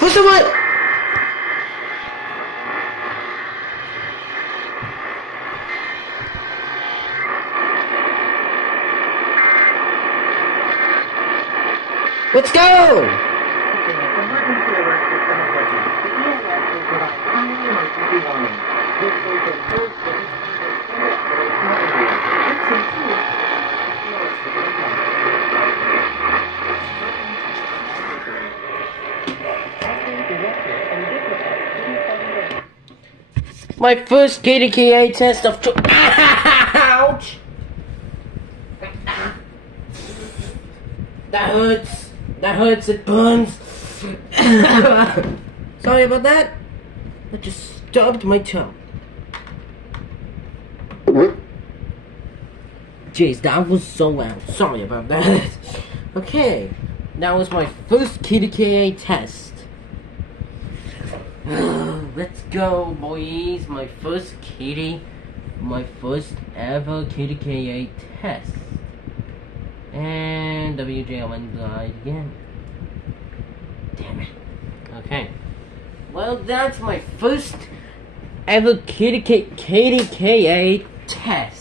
What's the what? Let's go! My first Kdka test of ouch! That hurts. That hurts. It burns. Sorry about that. I just stubbed my toe. Jeez, that was so loud. Sorry about that. Okay, that was my first Kdka test. Let's go, boys. My first ever Kdka test. And WJ1 died again. Damn it. Okay. Well, that's my first ever Kdka test.